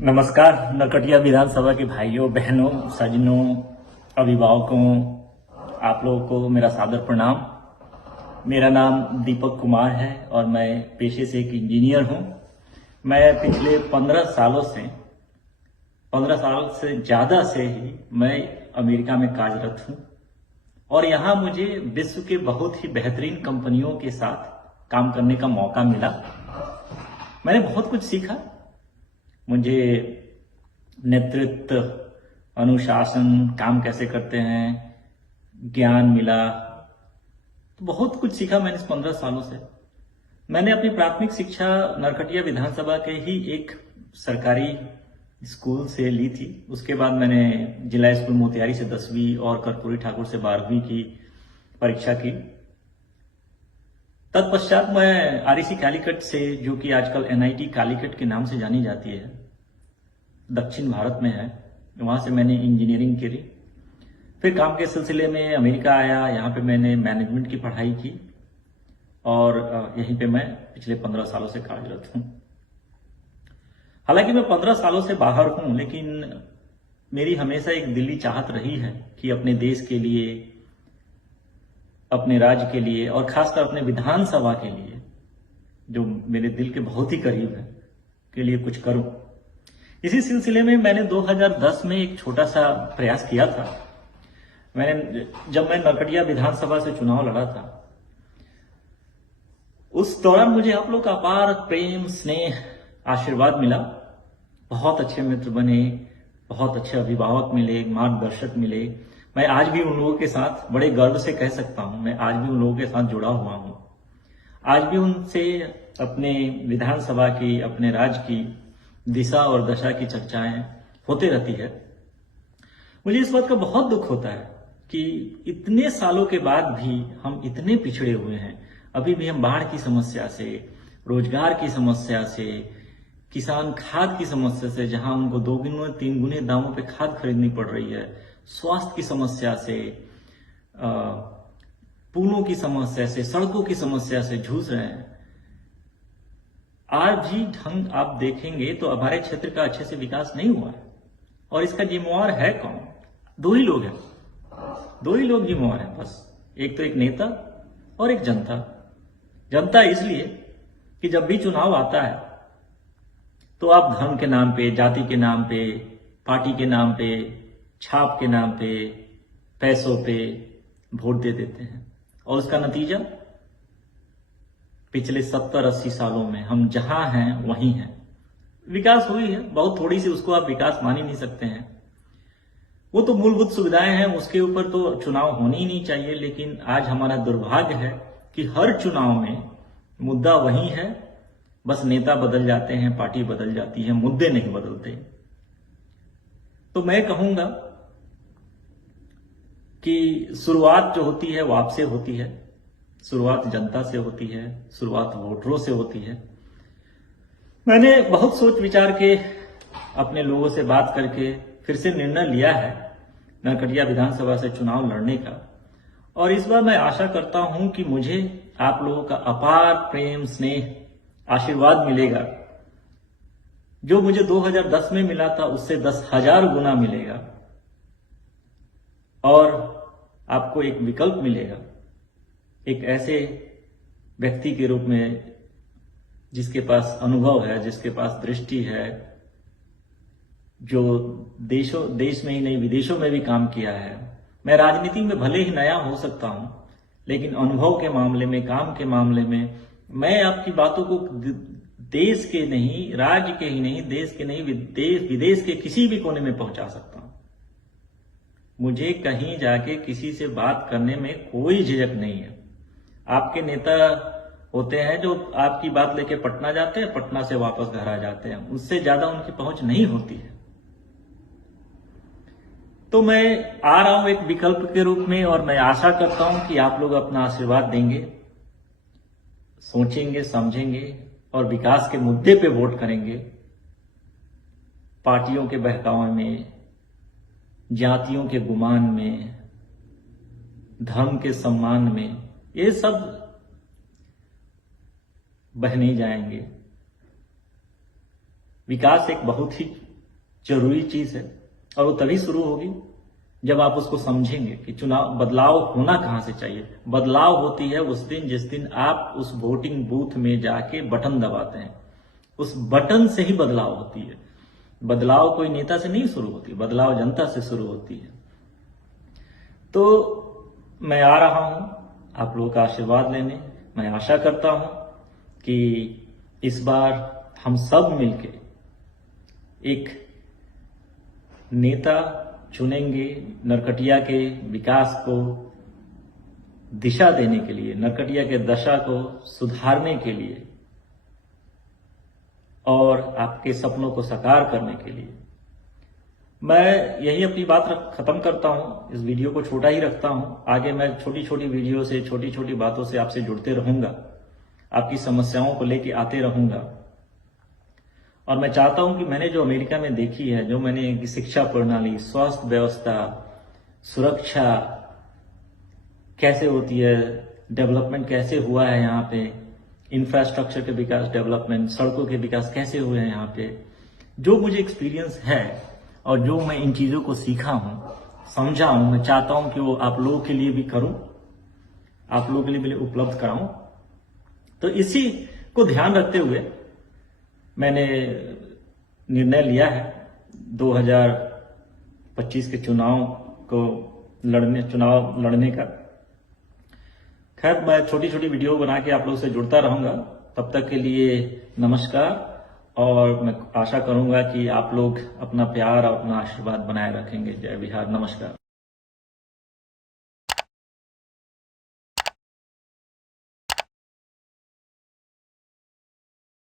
नमस्कार। नरकटिया विधानसभा के भाइयों, बहनों, सज्जनों, अभिभावकों, आप लोगों को मेरा सादर प्रणाम। मेरा नाम दीपक कुमार है और मैं पेशे से एक इंजीनियर हूं। मैं पिछले 15 साल से ज़्यादा से ही मैं अमेरिका में कार्यरत हूं और यहाँ मुझे विश्व के बहुत ही बेहतरीन कंपनियों के साथ काम करने का मौका मिला। मैंने बहुत कुछ सीखा। मुझे नेतृत्व, अनुशासन, काम कैसे करते हैं, ज्ञान मिला। तो बहुत कुछ सीखा मैंने इस 15 सालों से। मैंने अपनी प्राथमिक शिक्षा नरकटिया विधानसभा के ही एक सरकारी स्कूल से ली थी। उसके बाद मैंने जिला स्कूल मोतिहारी से 10वीं और कर्पूरी ठाकुर से 12वीं की परीक्षा की। तत्पश्चात मैं आरईसी कालीकट से, जो कि आजकल एनआईटी कालीकट के नाम से जानी जाती है, दक्षिण भारत में है, वहां से मैंने इंजीनियरिंग करी। फिर काम के सिलसिले में अमेरिका आया। यहाँ पे मैंने मैनेजमेंट की पढ़ाई की और यहीं पे मैं पिछले 15 सालों से कार्यरत हूँ। हालांकि मैं 15 सालों से बाहर हूँ, लेकिन मेरी हमेशा एक दिली चाहत रही है कि अपने देश के लिए, अपने राज्य के लिए और खासकर अपने विधानसभा के लिए, जो मेरे दिल के बहुत ही करीब है, के लिए कुछ करूं। इसी सिलसिले में मैंने 2010 में एक छोटा सा प्रयास किया था। जब मैं नरकटिया विधानसभा से चुनाव लड़ा था, उस दौरान मुझे आप लोग का अपार प्रेम, स्नेह, आशीर्वाद मिला। बहुत अच्छे मित्र बने, बहुत अच्छे अभिभावक मिले, मार्गदर्शक मिले। मैं आज भी उन लोगों के साथ बड़े गर्व से कह सकता हूं, मैं आज भी उन लोगों के साथ जुड़ा हुआ हूं। आज भी उनसे अपने विधानसभा की, अपने राज्य की दिशा और दशा की चर्चाएं होते रहती है। मुझे इस बात का बहुत दुख होता है कि इतने सालों के बाद भी हम इतने पिछड़े हुए हैं। अभी भी हम बाढ़ की समस्या से, रोजगार की समस्या से, किसान खाद की समस्या से, जहां उनको 2 गुने 3 गुने दामों पे खाद खरीदनी पड़ रही है, स्वास्थ्य की समस्या से, पुलों की समस्या से, सड़कों की समस्या से जूझ रहे हैं। आज भी ढंग आप देखेंगे तो हमारे क्षेत्र का अच्छे से विकास नहीं हुआ है। और इसका जिम्मेवार है कौन? 2 ही लोग हैं, 2 ही लोग जिम्मेवार हैं बस। एक तो एक नेता और एक जनता। जनता इसलिए कि जब भी चुनाव आता है तो आप धर्म के नाम पे, जाति के नाम पे, पार्टी के नाम पे, छाप के नाम पे, पैसों पे वोट दे देते हैं। और उसका नतीजा पिछले 70-80 सालों में हम जहां हैं वहीं हैं। विकास हुई है बहुत थोड़ी सी, उसको आप विकास मान ही नहीं सकते हैं। वो तो मूलभूत सुविधाएं हैं, उसके ऊपर तो चुनाव होनी ही नहीं चाहिए। लेकिन आज हमारा दुर्भाग्य है कि हर चुनाव में मुद्दा वही है, बस नेता बदल जाते हैं, पार्टी बदल जाती है, मुद्दे नहीं बदलते। तो मैं कहूंगा कि शुरुआत जो होती है वो आपसे होती है, शुरुआत जनता से होती है, शुरुआत वोटरों से होती है। मैंने बहुत सोच विचार के, अपने लोगों से बात करके फिर से निर्णय लिया है नरकटिया विधानसभा से चुनाव लड़ने का। और इस बार मैं आशा करता हूं कि मुझे आप लोगों का अपार प्रेम, स्नेह, आशीर्वाद मिलेगा। जो मुझे 2010 में मिला था उससे 10,000 गुना मिलेगा। और आपको एक विकल्प मिलेगा, एक ऐसे व्यक्ति के रूप में जिसके पास अनुभव है, जिसके पास दृष्टि है, जो देश में ही नहीं विदेशों में भी काम किया है। मैं राजनीति में भले ही नया हो सकता हूं, लेकिन अनुभव के मामले में, काम के मामले में मैं आपकी बातों को देश के नहीं, राज्य के ही नहीं, देश के नहीं, विदेश के किसी भी कोने में पहुंचा सकता हूं। मुझे कहीं जाके किसी से बात करने में कोई झिझक नहीं है। आपके नेता होते हैं जो आपकी बात लेके पटना जाते हैं, पटना से वापस घर आ जाते हैं, उससे ज्यादा उनकी पहुंच नहीं होती है। तो मैं आ रहा हूं एक विकल्प के रूप में और मैं आशा करता हूं कि आप लोग अपना आशीर्वाद देंगे, सोचेंगे, समझेंगे और विकास के मुद्दे पे वोट करेंगे। पार्टियों के बहकावे में, जातियों के गुमान में, धर्म के सम्मान में, ये सब बह नहीं जाएंगे। विकास एक बहुत ही जरूरी चीज है और वो तभी शुरू होगी जब आप उसको समझेंगे कि चुनाव बदलाव होना कहां से चाहिए। बदलाव होती है उस दिन जिस दिन आप उस वोटिंग बूथ में जाके बटन दबाते हैं। उस बटन से ही बदलाव होती है। बदलाव कोई नेता से नहीं शुरू होती, बदलाव जनता से शुरू होती है। तो मैं आ रहा हूं आप लोगों का आशीर्वाद लेने। मैं आशा करता हूं कि इस बार हम सब मिलके एक नेता चुनेंगे नरकटिया के विकास को दिशा देने के लिए, नरकटिया के दशा को सुधारने के लिए और आपके सपनों को साकार करने के लिए। मैं यही अपनी बात खत्म करता हूं। इस वीडियो को छोटा ही रखता हूं। आगे मैं छोटी छोटी वीडियो से, छोटी छोटी बातों से आपसे जुड़ते रहूंगा, आपकी समस्याओं को लेके आते रहूंगा। और मैं चाहता हूं कि मैंने जो अमेरिका में देखी है, जो मैंने शिक्षा प्रणाली, स्वास्थ्य व्यवस्था, सुरक्षा कैसे होती है, डेवलपमेंट कैसे हुआ है यहाँ पे, इंफ्रास्ट्रक्चर के विकास, डेवलपमेंट, सड़कों के विकास कैसे हुए हैं यहाँ पे, जो मुझे एक्सपीरियंस है और जो मैं इन चीजों को सीखा हूं, समझा हूं, मैं चाहता हूं कि वो आप लोगों के लिए भी करूं, आप लोगों के लिए भी उपलब्ध कराऊं। तो इसी को ध्यान रखते हुए मैंने निर्णय लिया है 2025 के चुनाव लड़ने का। खैर, मैं छोटी छोटी वीडियो बना के आप लोगों से जुड़ता रहूंगा। तब तक के लिए नमस्कार। और मैं आशा करूंगा कि आप लोग अपना प्यार और अपना आशीर्वाद बनाए रखेंगे। जय बिहार। नमस्कार।